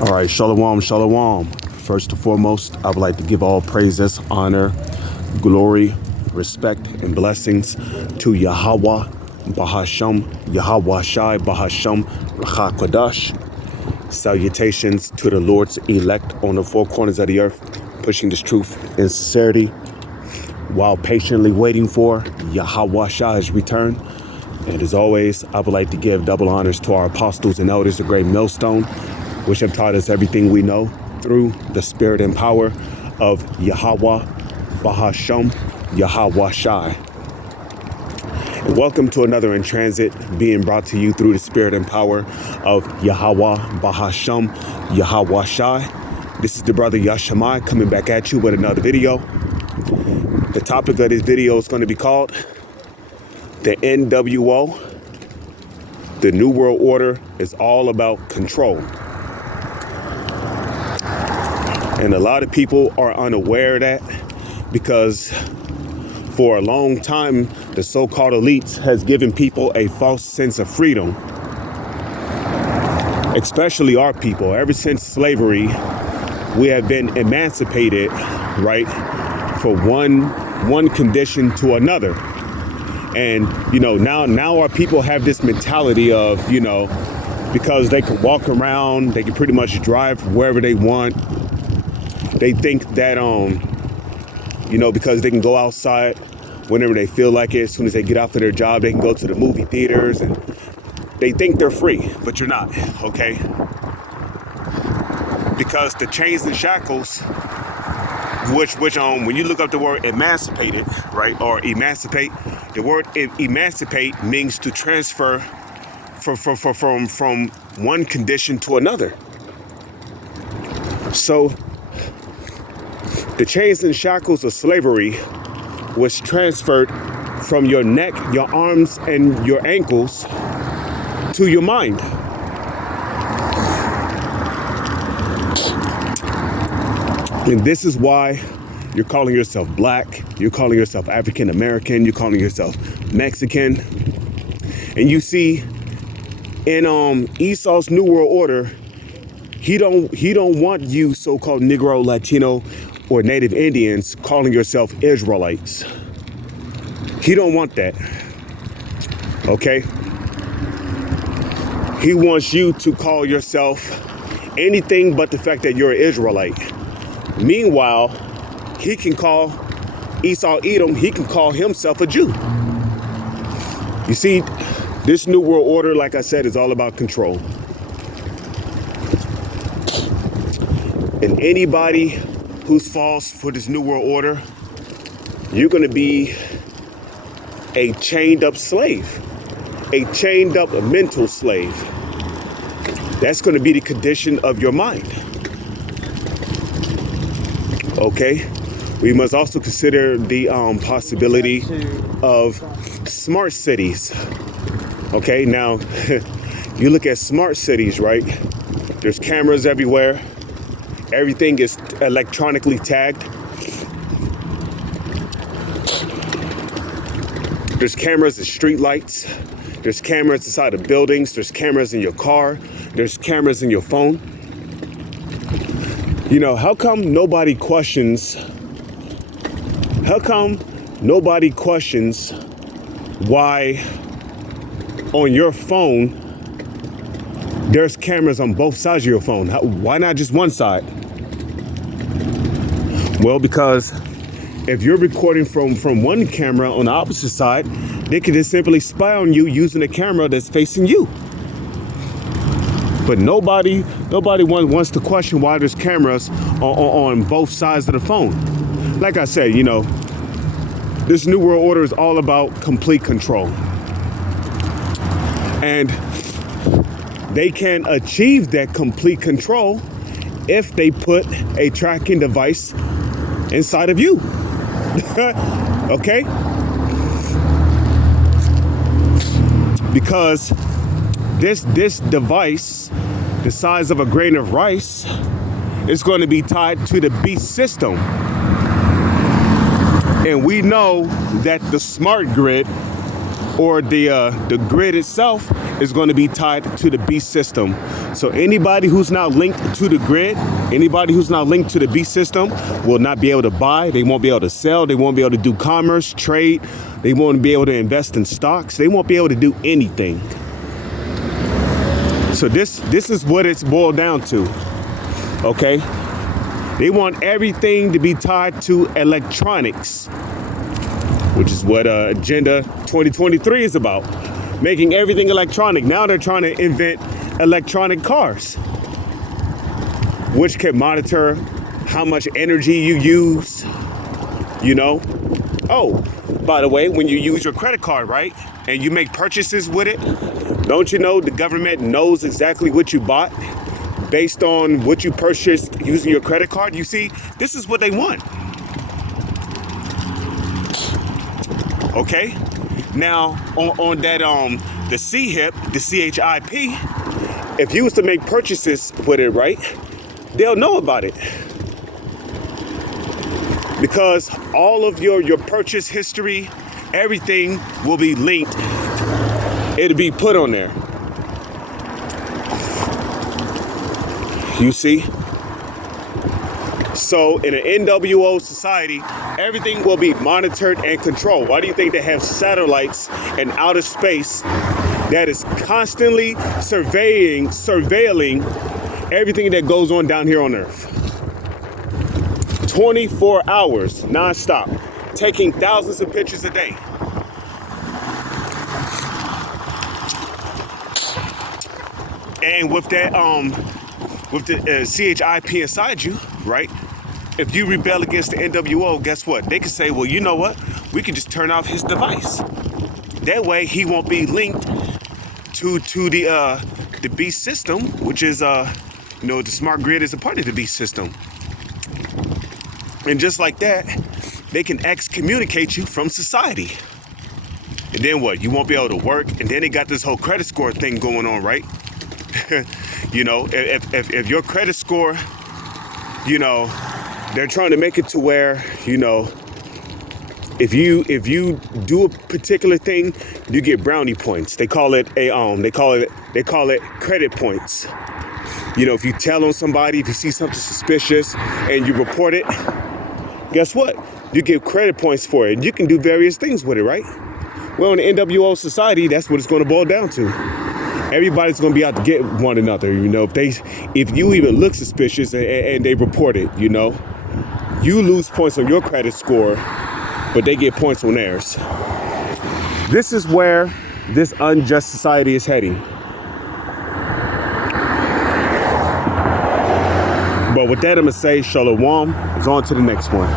All right, shalom, shalom. First and foremost, I would like to give all praises, honor, glory, respect, and blessings to Yahweh, Bahasham, Yahweh Shai, Bahasham, Rachakodash. Salutations to the Lord's elect on the four corners of the earth, pushing this truth in sincerity while patiently waiting for Yahweh Shai's return. And as always, I would like to give double honors to our apostles and elders, the great millstone, which have taught us everything we know through the spirit and power of Yahweh, Bahasham, Yahweh Shai. And welcome to another In Transit being brought to you through the spirit and power of Yahweh, Bahasham, Yahweh Shai. This is the brother Yashamai coming back at you with another video. The topic of this video is going to be called the NWO. The New World Order is all about control. And a lot of people are unaware of that because for a long time, the so-called elites has given people a false sense of freedom, especially our people. Ever since slavery, we have been emancipated, right, for one condition to another. And, now our people have this mentality of, because they can walk around, they can pretty much drive wherever they want. They think that, because they can go outside whenever they feel like it, as soon as they get out for their job, they can go to the movie theaters and they think they're free, but you're not, okay? Because the chains and shackles, which when you look up the word emancipated, right, or emancipate, the word emancipate means to transfer from one condition to another. So the chains and shackles of slavery was transferred from your neck, your arms, and your ankles to your mind. And this is why you're calling yourself black, you're calling yourself African American, you're calling yourself Mexican. And you see, in Esau's New World Order, he don't want you so-called Negro, Latino, or Native Indians calling yourself Israelites. He don't want that. Okay? He wants you to call yourself anything but the fact that you're an Israelite. Meanwhile, he can call Esau Edom, he can call himself a Jew. You see, this New World Order, like I said, is all about control. And anybody who falls for this New World Order, you're going to be a chained up slave, a chained up mental slave. That's going to be the condition of your mind. Okay? We must also consider the possibility of smart cities. Okay, now you look at smart cities, right? There's cameras everywhere. Everything is electronically tagged. There's cameras at street lights. There's cameras inside of buildings. There's cameras in your car. There's cameras in your phone. How come nobody questions? How come nobody questions why on your phone there's cameras on both sides of your phone? Why not just one side? Well, because if you're recording from one camera on the opposite side, they can just simply spy on you using a camera that's facing you. But nobody wants to question why there's cameras on both sides of the phone. Like I said, this New World Order is all about complete control. And they can achieve that complete control if they put a tracking device inside of you. Okay? Because this device, the size of a grain of rice, is going to be tied to the beast system. And we know that the smart grid or the grid itself is going to be tied to the beast system. So anybody who's not linked to the grid, anybody who's not linked to the beast system will not be able to buy. They won't be able to sell. They won't be able to do commerce, trade. They won't be able to invest in stocks. They won't be able to do anything. So this is what it's boiled down to. Okay? They want everything to be tied to electronics, which is what Agenda 2023 is about. Making everything electronic. Now they're trying to invent electronic cars, which can monitor how much energy you use, you know. Oh, by the way, when you use your credit card, right, and you make purchases with it, don't you know the government knows exactly what you bought based on what you purchased using your credit card? You see, this is what they want. Okay? Now, on that, the CHIP, the CHIP, if you was to make purchases with it, right, they'll know about it. Because all of your purchase history, everything will be linked. It'll be put on there. You see? So in an NWO society, everything will be monitored and controlled. Why do you think they have satellites in outer space that is constantly surveilling everything that goes on down here on Earth? 24 hours nonstop, taking thousands of pictures a day. And with that, with the CHIP inside you, right? If you rebel against the NWO, guess what? They can say, well, you know what? We can just turn off his device. That way, he won't be linked to the beast system, which is the smart grid is a part of the beast system. And just like that, they can excommunicate you from society. And then what? You won't be able to work. And then they got this whole credit score thing going on, right? You know, if your credit score, you know, they're trying to make it to where, you know, if you do a particular thing, you get brownie points. They call it credit points. You know, if you tell on somebody, if you see something suspicious and you report it, guess what? You get credit points for it. You can do various things with it, right? Well, in the NWO society, that's what it's going to boil down to. Everybody's going to be out to get one another, you know. If you even look suspicious and they report it, you know, you lose points on your credit score, but they get points on theirs. This is where this unjust society is heading. But with that, I'm going to say shalom. It's on to the next one.